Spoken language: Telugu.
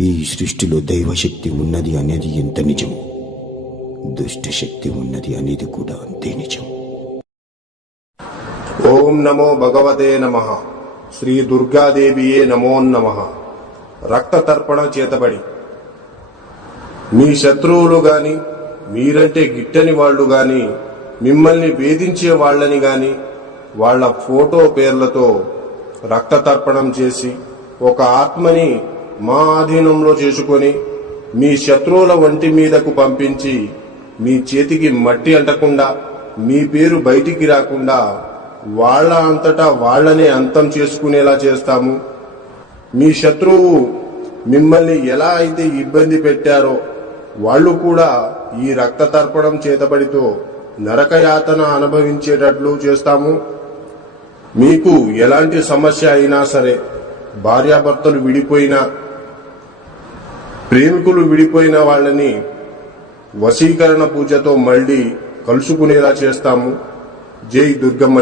ఈ సృష్టిలో దైవశక్తి ఉన్నది అనేది ఎంత నిజమో, దుష్టశక్తి ఉన్నది అనేది కూడా అంతే నిజం. ఓం నమో భగవతే నమః. శ్రీ దుర్గాదేవియే నమోన్నమః. రక్త తర్పణ చేతబడి మీ శత్రువులు గాని, మీరంటే గిట్టని వాళ్ళు గాని, మిమ్మల్ని వేధించే వాళ్ళని గాని వాళ్ళ ఫోటో పేర్లతో రక్త తర్పణం చేసి ఒక ఆత్మని మా ఆధీనంలో చేసుకొని మీ శత్రువుల వంటి మీదకు పంపించి మీ చేతికి మట్టి అంటకుండా, మీ పేరు బయటికి రాకుండా వాళ్ళ అంతటా వాళ్లనే అంతం చేసుకునేలా చేస్తాము. మీ శత్రువు మిమ్మల్ని ఎలా అయితే ఇబ్బంది పెట్టారో వాళ్ళు కూడా ఈ రక్త తర్పణం చేతబడితో నరకయాతన అనుభవించేటట్లు చేస్తాము. మీకు ఎలాంటి సమస్య అయినా సరే, భార్యాభర్తలు విడిపోయినా, ప్రేమికులు విడిపోయిన వాళ్ళని వశీకరణ పూజతో మళ్లీ కలుసుకునేలా చేస్తాము. జై దుర్గమ్మ.